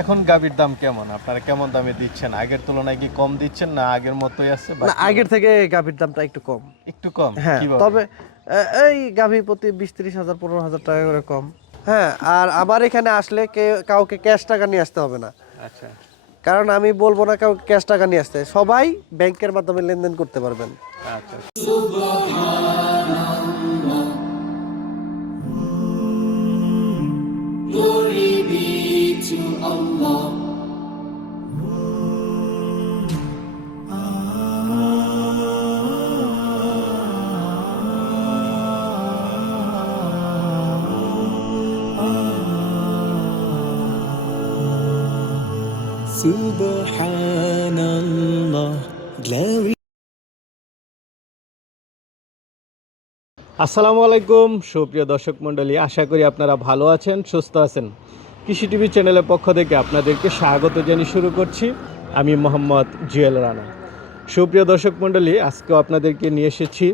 এখন গাভীর দাম কেমন? আপনারা কেমন দামে দিচ্ছেন? আগের তুলনায় কি কম দিচ্ছেন না আগের মতোই আছে? না আগের থেকে গাভীর দামটা একটু কম। একটু কম? হ্যাঁ তবে এই গাভী প্রতি বিশ ত্রিশ হাজার পনেরো হাজার টাকা করে কম। হ্যাঁ আর আমার এখানে আসলে কে কাউকে ক্যাশ টাকা নিয়ে আসতে হবে না। আচ্ছা। কারণ আমি বলব না কাউকে ক্যাশ টাকা নিয়ে আসতে। সবাই ব্যাংকের মাধ্যমে লেনদেন করতে পারবেন। আচ্ছা। আসসালামু আলাইকুম, সুপ্রিয় দর্শক মণ্ডলী। আশা করি আপনারা ভালো আছেন, সুস্থ আছেন। কৃষি টিভি চ্যানেলের পক্ষ থেকে আপনাদেরকে স্বাগত জানিয়ে শুরু করছি। আমি মোহাম্মদ জুয়েল রানা। সুপ্রিয় দর্শক মণ্ডলী, আজকেও আপনাদেরকে নিয়ে এসেছি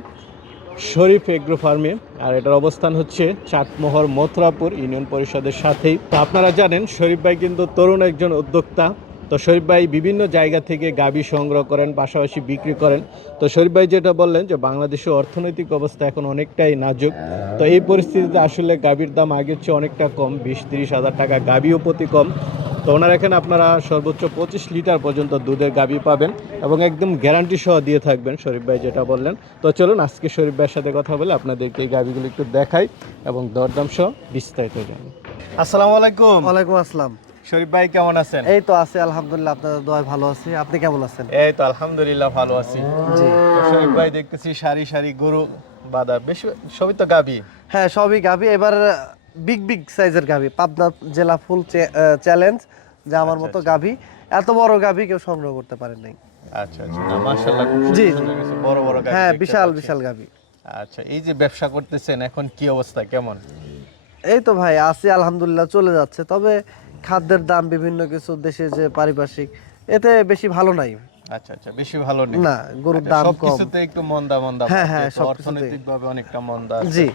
শরীফ এগ্রো ফার্মে। আর এটার অবস্থান হচ্ছে চাটমোহর মথুরাপুর ইউনিয়ন পরিষদের সাথেই। তো আপনারা জানেন, শরীফ ভাই কিন্তু তরুণ একজন উদ্যোক্তা। তো শরীফ ভাই বিভিন্ন জায়গা থেকে গাবি সংগ্রহ করেন পাশাপাশি বিক্রি করেন। তো শরীফ ভাই যেটা বললেন যে বাংলাদেশের অর্থনৈতিক অবস্থা এখন অনেকটাই নাজুক। তো এই পরিস্থিতিতে আসলে গাবির দাম আগের চেয়ে অনেকটা কম বিশ তিরিশ হাজার টাকা গাবিও প্রতি কম। তো ওনার এখানে আপনারা সর্বোচ্চ পঁচিশ লিটার পর্যন্ত দুধের গাবি পাবেন এবং একদম গ্যারান্টি সহ দিয়ে থাকবেন শরীফ ভাই যেটা বললেন। তো চলুন আজকে শরীফ ভাইয়ের সাথে কথা বলে আপনাদেরকে এই গাবিগুলো একটু দেখাই এবং দরদাম সহ বিস্তারিত জানি। আসসালামু আলাইকুম। ওয়ালাইকুম আসসালাম। শরীফ ভাই কেমন আছেন? এই তো আছে আলহামদুলিল্লাহ আপনাদের দোয়ায় ভালো আছি। আপনি কেমন আছেন? এই তো আলহামদুলিল্লাহ ভালো আছি। জি। শরীফ ভাই দেখতেছি সারি সারি গরু বাঁধা। বেশি সবই তো গাবি হ্যাঁ সবই গাভী। এবার বিগ বিগ সাইজের গাভী। পাবনা জেলা ফুল চ্যালেঞ্জ যে আমার মতো গাভী। এত বড় গাভী কেউ সংগ্রহ করতে পারেন নাই। আচ্ছা আচ্ছা। মাশাআল্লাহ জি, বড় বড় গাবি হ্যাঁ বিশাল বিশাল গাভী। আচ্ছা এই যে ব্যবসা করতেছেন এখন কি অবস্থা? কেমন? এই তো ভাই আছি আলহামদুলিল্লাহ চলে যাচ্ছে। তবে খাদ্যের দাম বিভিন্ন কিছু দেশে যে পারিপার্শ্বিক এতে বেশি ভালো নাই। আচ্ছা আচ্ছা বেশি ভালো নেই। না গরুর আচ্ছা, দাম কম। একটু মন্দা মন্দা হ্যাঁ, হ্যাঁ, অর্থনৈতিকভাবে অনেকটা মন্দা জি।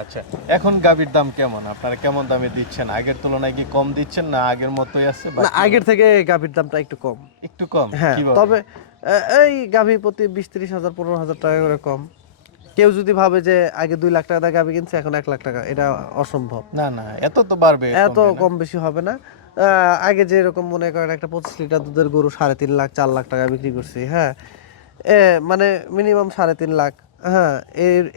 আচ্ছা এখন গাবির দাম কেমন? আপনারা কেমন দামে দিচ্ছেন? আগের তুলনায় কি কম দিচ্ছেন না আগের মতোই আছে না আগের থেকে গাভীর দামটা একটু কম। একটু কম? হ্যাঁ তবে এই গাভী প্রতি বিশ ত্রিশ হাজার পনেরো হাজার টাকা করে কম। কেউ যদি ভাবে যে আগে দুই লাখ টাকা গাভী কিনছে এখন এক লাখ টাকা এটা অসম্ভব। না না এত তো বাড়বে এত কম বেশি হবে না। আগে যেরকম মনে করেন একটা পঁচিশ লিটার দুধের গরু সাড়ে তিন লাখ চার লাখ টাকা বিক্রি করছি হ্যাঁ? এ মানে মিনিমাম সাড়ে তিন লাখ হ্যাঁ?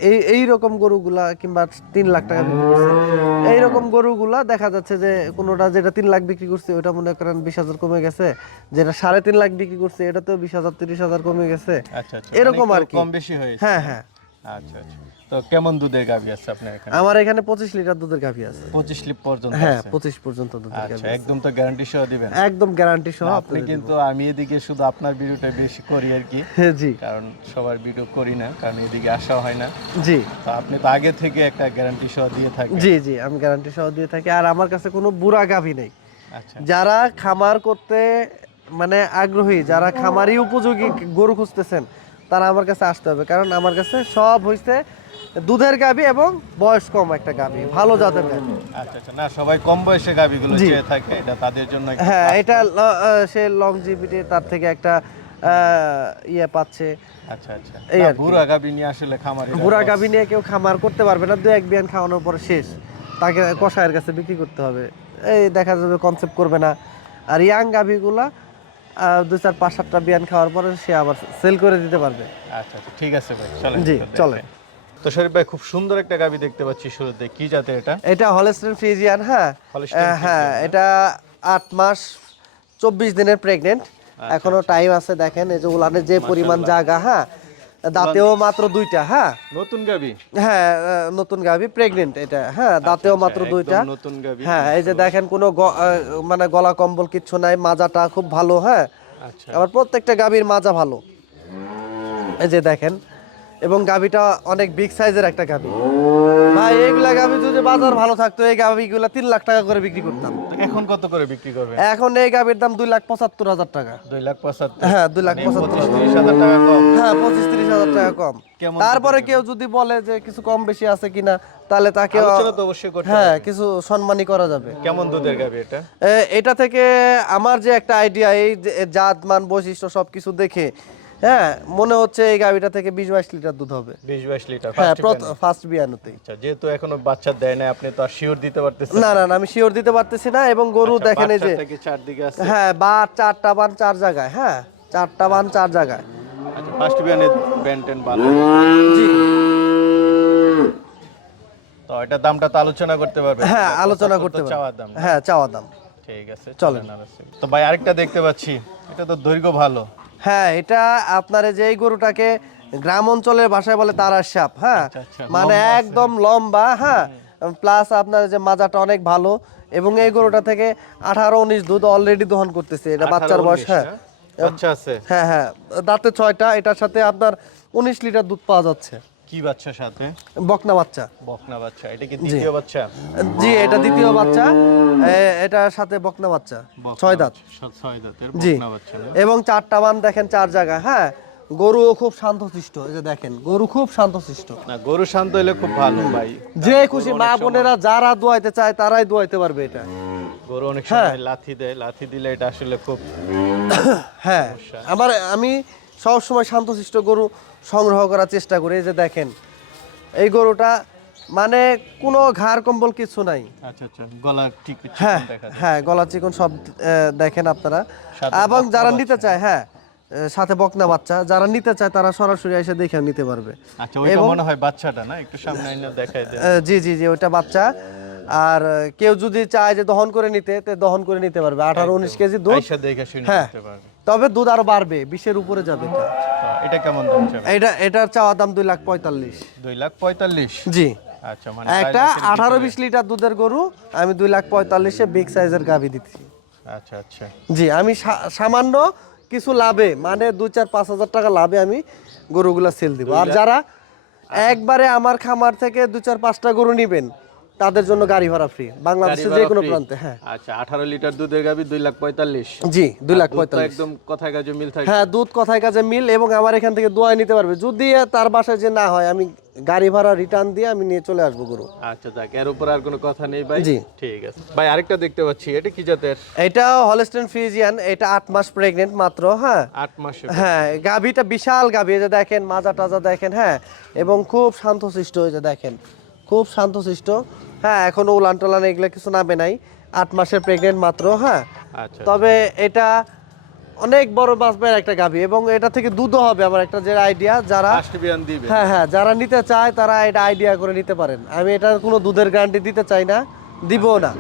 এই এই রকম গরুগুলা কিংবা তিন লাখ টাকা বিক্রি করছে। এই রকম গরুগুলা দেখা যাচ্ছে যে কোনোটা যেটা তিন লাখ বিক্রি করছে ওটা মনে করেন বিশ হাজার কমে গেছে। যেটা সাড়ে তিন লাখ বিক্রি করছে এটা তো বিশ হাজার তিরিশ হাজার কমে গেছে। আচ্ছা আচ্ছা এরকম মানে আর কি। কম বেশি হয়েছে। হ্যাঁ হ্যাঁ। আচ্ছা আচ্ছা। তো কেমন দুধের গাবি আছে আপনার এখানে? আমার এখানে পঁচিশ লিটার দুধের গাভী আছে। পর্যন্ত হ্যাঁ পর্যন্ত দুধের আচ্ছা একদম তো গ্যারান্টি সহ দিবেন? একদম গ্যারান্টি সহ আপনি কিন্তু আমি এদিকে শুধু আপনার ভিডিওটা বেশি করি আর কি। হ্যাঁ, জি। কারণ সবার ভিডিও করি না কারণ এদিকে আসা হয় না। জি। তো আপনি তো আগে থেকে একটা গ্যারান্টি সহ দিয়ে থাকেন। জি জি আমি গ্যারান্টি সহ দিয়ে থাকি। আর আমার কাছে কোনো বুড়া গাভী নেই। আচ্ছা। যারা খামার করতে মানে আগ্রহী যারা খামারি উপযোগী গরু খুঁজতেছেন তারা আমার কাছে আসতে হবে। কারণ আমার কাছে সব হইছে দুধের গাভী এবং বয়স কম একটা গাভী ভালো জাতের গাভী। আচ্ছা আচ্ছা। না সবাই কম বয়সে গাবিগুলো। চেয়ে থাকে এটা তাদের জন্য হ্যাঁ এটা সে লং জিবিটি তার থেকে একটা ইয়ে পাচ্ছে। আচ্ছা আচ্ছা। এই। বুড়া গাবি নিয়ে আসলে খামারি বুড়া গাভী নিয়ে কেউ খামার করতে পারবে না দু এক বিয়ান খাওয়ানোর পরে শেষ। তাকে কষায়ের কাছে বিক্রি করতে হবে। এই দেখা যাবে কনসেপ্ট করবে না। আর ইয়াং গাভীগুলা দুই চার পাঁচ সাতটা বিয়ান খাওয়ার পরে সে আবার সেল করে দিতে পারবে। আচ্ছা আচ্ছা ঠিক আছে ভাই চলেন জি, চলেন, চলেন। তো শরীফ ভাই খুব সুন্দর একটা গাবি দেখতে পাচ্ছি শুরুতে কি জাতের এটা? এটা হলস্টেন ফ্রিজিয়ান হ্যাঁ। হ্যাঁ এটা আট মাস চব্বিশ দিনের প্রেগনেন্ট এখনও টাইম আছে দেখেন এই যে উলানের যে পরিমাণ জায়গা হ্যাঁ দাঁতেও মাত্র দুইটা হ্যাঁ? নতুন গাবি? হ্যাঁ নতুন গাভী প্রেগনেন্ট এটা হ্যাঁ দাঁতেও মাত্র দুইটা। নতুন গাবি হ্যাঁ এই যে দেখেন কোনো মানে গলা কম্বল কিচ্ছু নাই মাজাটা খুব ভালো হ্যাঁ? আচ্ছা। আবার প্রত্যেকটা গাভীর মাজা ভালো। এই যে দেখেন এবং গাভিটা অনেক বিগ সাইজের একটা গাভি। ভাই এইগুলা গাভি যদি বাজার ভালো থাকতো এই গাভিগুলা তিন লাখ টাকা করে বিক্রি করতাম। এখন কত করে বিক্রি করবে? এখন এই গাভির দাম দুই লাখ পঁচাত্তর হাজার টাকা। দুই লাখ পঁচাত্তর। হ্যাঁ দুই লাখ মানে পঁচাত্তর হাজার। টাকা কম। হ্যাঁ পঁচিশ তিরিশ হাজার টাকা কম। তারপরে কেউ যদি বলে যে কিছু কম বেশি আছে কিনা তাহলে তাকে অবশ্যই হ্যাঁ কিছু সম্মানই করা যাবে। কেমন দুধের গাবি এটা? এটা থেকে আমার যে একটা আইডিয়া এই যে জাত মান বৈশিষ্ট্য সবকিছু দেখে হ্যাঁ মনে হচ্ছে এই গাভিটা থেকে বিশ বাইশ লিটার দুধ হবে। বিশ বাইশ লিটার হ্যাঁ ফার্স্ট বিয়ানুতেই। আচ্ছা যেহেতু এখনও বাচ্চা দেয় না আপনি তো আর শিওর দিতে পারতেছেন না না। না আমি শিওর দিতে পারতেছি না এবং গরু আচ্ছা, দেখেন এই যে চারদিকে আছে। হ্যাঁ বা চারটা বান চার জায়গায় হ্যাঁ চারটা বান চার জায়গায়। আচ্ছা ফার্স্ট বিয়ানে ব্যান্টেন ভালো জি। তো এটা দামটা তো আলোচনা করতে পারবে হ্যাঁ আলোচনা করতে পারব দাম? হ্যাঁ চাওয়া দাম। ঠিক আছে চলেন। তো ভাই আরেকটা দেখতে পাচ্ছি। এটা তো দৈর্ঘ্য ভালো। হ্যাঁ এটা আপনার যে এই গরুটাকে গ্রাম অঞ্চলের ভাষায় বলে তারার সাপ হ্যাঁ? আচ্ছা, আচ্ছা, মানে একদম লম্বা হ্যাঁ? প্লাস আপনার যে মাজাটা অনেক ভালো এবং এই গরুটা থেকে আঠারো উনিশ দুধ অলরেডি দহন করতেছে এটা বাচ্চার বয়স হ্যাঁ? আছে। হ্যাঁ হ্যাঁ দাঁতে ছয়টা এটার সাথে আপনার উনিশ লিটার দুধ পাওয়া যাচ্ছে। কি বাচ্চার সাথে? বকনা বাচ্চা। বকনা বাচ্চা এটা কি দ্বিতীয় বাচ্চা? জি এটা দ্বিতীয় বাচ্চা। এটার সাথে বকনা বাচ্চা ছয় দাঁত। ছয় দাঁতের বকনা বাচ্চা এবং চারটা বান দেখেন চার জায়গায় হ্যাঁ? গরুও খুব শান্তশিষ্ট এই যে দেখেন গরু খুব শান্তশিষ্ট। না গরু শান্ত হলে খুব ভালো ভাই। যে খুশি মা বোনেরা যারা দোয়াইতে চায় তারাই দোয়াইতে পারবে এটা। গরু অনেক হ্যাঁ। সময় লাথি দেয় লাথি দিলে এটা আসলে খুব হ্যাঁ। আমার আমি সবসময় শান্তশিষ্ট গরু সংগ্রহ করার চেষ্টা করি এই যে দেখেন এই গরুটা মানে কোনো ঘাড় কম্বল কিছু নাই। আচ্ছা আচ্ছা গলা ঠিক ঠিক হ্যাঁ হ্যাঁ গলা চিকন সব দেখেন আপনারা। এবং যারা নিতে চায় হ্যাঁ সাথে বকনা বাচ্চা যারা নিতে চায় তারা সরাসরি এসে দেখে নিতে পারবে। আচ্ছা ওইটা মনে হয় বাচ্চাটা না? একটু সামনে আইনা দেখাই দেন। জি জি জি ওইটা বাচ্চা। আর কেউ যদি চায় যে দহন করে নিতে তে দহন করে নিতে পারবে। আঠারো উনিশ কেজি দুধ। হ্যাঁ তবে দুধ আরও বাড়বে বিশের উপরে যাবে এটা তো এটা কেমন দাম এটা এটার চাওয়া দাম দুই লাখ পঁয়তাল্লিশ। দুই লাখ পঁয়তাল্লিশ? জি। আচ্ছা মানে একটা আঠারো বিশ লিটার দুধের গরু আমি দুই লাখ পঁয়তাল্লিশে বিগ সাইজের গাভি দিচ্ছি। আচ্ছা আচ্ছা। জি আমি সামান্য কিছু লাভে মানে দুই চার পাঁচ হাজার টাকা লাভে আমি গরুগুলা সেল দিব। আর যারা একবারে আমার খামার থেকে দু চার পাঁচটা গরু নিবেন তাদের জন্য গাড়ি ভাড়া ফ্রি বাংলাদেশের যে কোনো প্রান্তে হ্যাঁ। আচ্ছা আঠারো লিটার দুধের গাবি দুই লাখ পঁয়তাল্লিশ। জি দুই লাখ দুধ তো পঁয়তাল্লিশ। একদম কথায় কাজে মিল থাকে হ্যাঁ দুধ কথায় কাজে মিল এবং আমার এখান থেকে দোয়াই নিতে পারবে। যদি তার বাসায় যে না হয় আমি গাড়ি ভাড়া রিটার্ন দিয়ে আমি নিয়ে চলে আসব গরু। আচ্ছা যাক এর উপর আর কোনো কথা নেই ভাই। জি। ঠিক আছে। ভাই আরেকটা দেখতে পাচ্ছি। এটা কি জাতের? এটা হলস্টেন ফ্রিজিয়ান এটা আট মাস প্রেগনেন্ট মাত্র হ্যাঁ। আট মাসে হ্যাঁ গাভিটা বিশাল গাভি এই যে দেখেন মাজা টাজা দেখেন হ্যাঁ এবং খুব শান্তশিষ্ট এই যে দেখেন। খুব শান্তশিষ্ট। হ্যাঁ এখনও উলান টলান এগুলো কিছু নামে নাই। আট মাসের প্রেগনেন্ট মাত্র হ্যাঁ। আচ্ছা তবে এটা অনেক বড় মাসবের একটা গাভি এবং এটা থেকে দুধও হবে আমার একটা যে আইডিয়া যারা হ্যাঁ হ্যাঁ যারা নিতে চায় তারা এটা আইডিয়া করে নিতে পারেন। আমি এটার কোনো দুধের গ্যারান্টি দিতে চাই না দিবও না।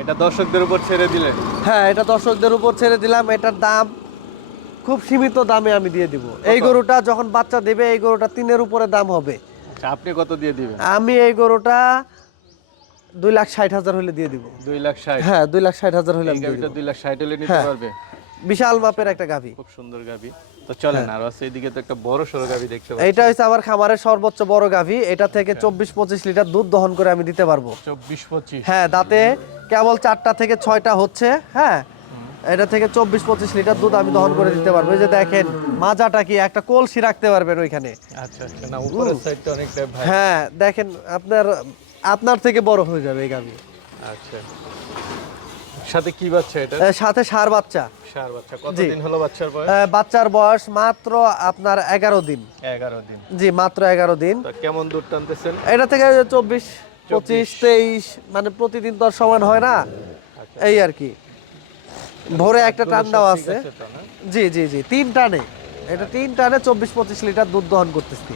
এটা দর্শকদের উপর ছেড়ে দিলেন। হ্যাঁ এটা দর্শকদের উপর ছেড়ে দিলাম। এটার দাম খুব সীমিত দামে আমি দিয়ে দিব। এই গরুটা যখন বাচ্চা দেবে এই গরুটা তিনের উপরে দাম হবে। আচ্ছা আপনি কত দিয়ে দিবেন? আমি এই গরুটা দুই লাখ ষাট হাজার হলে দিয়ে দিব। দুই লাখ ষাট। হ্যাঁ দুই লাখ ষাট হাজার হলে দুই লাখ ষাট হলে নিতে হ্যাঁ। পারবে? বিশাল মাপের একটা গাভি। খুব সুন্দর তো চলেন আর আছে এইদিকে তো একটা বড় দেখতে পাচ্ছি। এইটা হচ্ছে আমার খামারের সর্বোচ্চ বড় গাভি। এটা থেকে চব্বিশ পঁচিশ লিটার দুধ দহন করে আমি দিতে পারব। চব্বিশ পঁচিশ। হ্যাঁ দাঁতে কেবল চারটা থেকে ছয়টা হচ্ছে হ্যাঁ। এটা থেকে চব্বিশ পঁচিশ লিটার দুধ আমি দহন করে দিতে পারব। এই যে দেখেন মাজাটা কি একটা কলসি রাখতে পারবেন ওইখানে। আচ্ছা আচ্ছা। না উপরের সাইডটা অনেকটা ভাই হ্যাঁ দেখেন আপনার আপনার থেকে বড় হয়ে যাবে এই গাভি। আচ্ছা। সাথে কি বাচ্চা এটা? সাথে সার বাচ্চা। সার বাচ্চা। কতদিন হলো বাচ্চার বয়স? বাচ্চার বয়স মাত্র আপনার এগারো দিন। এগারো দিন। জি মাত্র এগারো দিন। তো কেমন দুধ টানতেছেন? এটা থেকে চব্বিশ পঁচিশ তেইশ মানে প্রতিদিন তো আর সমান হয় না। এই আর কি। ভোরে একটা টান দেওয়া আছে? জি জি জি। তিন টানে। এটা তিন টানে চব্বিশ পঁচিশ লিটার দুধ দহন করতেছি।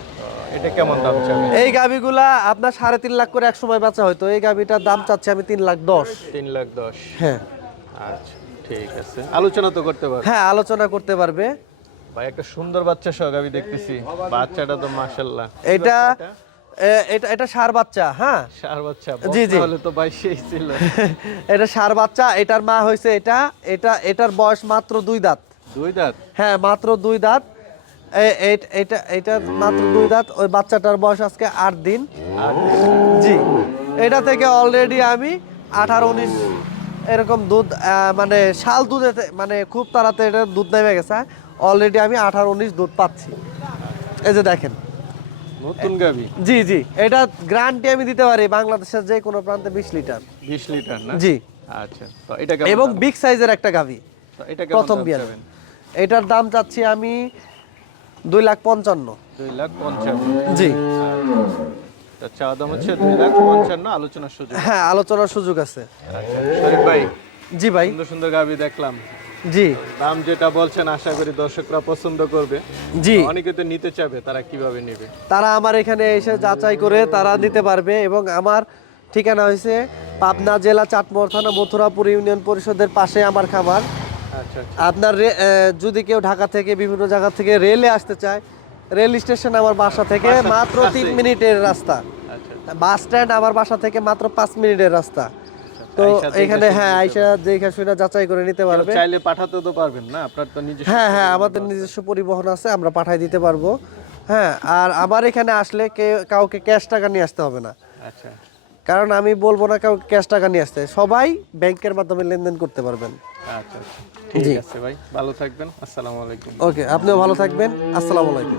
এটা কেমন দাম এই গাভিগুলা আপনার সাড়ে তিন লাখ করে এক সময় বেচা হয়তো এই গাভিটার দাম চাচ্ছে আমি তিন লাখ দশ। তিন লাখ দশ? হ্যাঁ। আচ্ছা ঠিক আছে। আলোচনা তো করতে পারব। হ্যাঁ আলোচনা করতে পারবে। ভাই একটা সুন্দর বাচ্চা সহ আমি দেখতেছি। বাচ্চাটা তো মাশাল্লাহ। এটা এটা এটা সার বাচ্চা হ্যাঁ? সার বাচ্চা জি, জি। হলে তো ভাই সেই ছিল। এটা সার বাচ্চা এটার মা হয়েছে এটা এটা এটার বয়স মাত্র দুই দাঁত। দুই দাঁত? হ্যাঁ মাত্র দুই দাঁত। এ- এই- এইটা এটা মাত্র দুই দাঁত ওই বাচ্চাটার বয়স আজকে আট দিন। জি। এটা থেকে অলরেডি আমি আঠারো উনিশ এরকম দুধ মানে শাল দুধে মানে খুব তাড়াতাড়ি এটা দুধ নেমে গেছে অলরেডি আমি আঠারো উনিশ দুধ পাচ্ছি। এই যে দেখেন। নতুন গাবি জি জি। এটা গ্রান্টি আমি দিতে পারি বাংলাদেশের যে কোনো প্রান্তে বিশ লিটার। বিশ লিটার না? জি। আচ্ছা। তো এটা এবং বিগ সাইজের একটা গাভি। এটা প্রথম বিয়ার। এটার দাম চাচ্ছি আমি দুই লাখ পঞ্চান্ন। দুই লাখ পঞ্চান্ন। জি। চা দাম হচ্ছে দুই লাখ পঞ্চান্ন আলোচনার সুযোগ। হ্যাঁ আলোচনার সুযোগ আছে। শরীফ ভাই জি ভাই। সুন্দর সুন্দর গাবি দেখলাম। জি। দাম যেটা বলছেন আশা করি দর্শকরা পছন্দ করবে। জি। অনেকে তো নিতে চাবে তারা কীভাবে নেবে? তারা আমার এখানে এসে যাচাই করে তারা নিতে পারবে এবং আমার ঠিকানা হয়েছে পাবনা জেলা চাটমোহর থানা মথুরাপুর ইউনিয়ন পরিষদের পাশে আমার খামার। আপনার যদি কেউ ঢাকা থেকে বিভিন্ন জায়গা থেকে রেলে আসতে চায় রেল স্টেশন আমার বাসা থেকে মাত্র তিন মিনিটের রাস্তা। আচ্ছা বাস স্ট্যান্ড আমার বাসা থেকে মাত্র পাঁচ মিনিটের রাস্তা। তো এখানে হ্যাঁ আইসা দেখে শুনে যাচাই করে নিতে পারবে। চাইলে পাঠাতে তো পারবেন না আপনার তো নিজস্ব হ্যাঁ হ্যাঁ আমাদের নিজস্ব পরিবহন আছে আমরা পাঠাই দিতে পারব। হ্যাঁ আর আমার এখানে আসলে কে কাউকে ক্যাশ টাকা নিয়ে আসতে হবে না। আচ্ছা। কারণ আমি বলব না কাউকে ক্যাশ টাকা নিয়ে আসতে সবাই ব্যাংকের মাধ্যমে লেনদেন করতে পারবেন। আচ্ছা আচ্ছা। ঠিক আছে ভাই ভালো থাকবেন আসসালামু আলাইকুম। ওকে আপনিও ভালো থাকবেন আসসালামু আলাইকুম।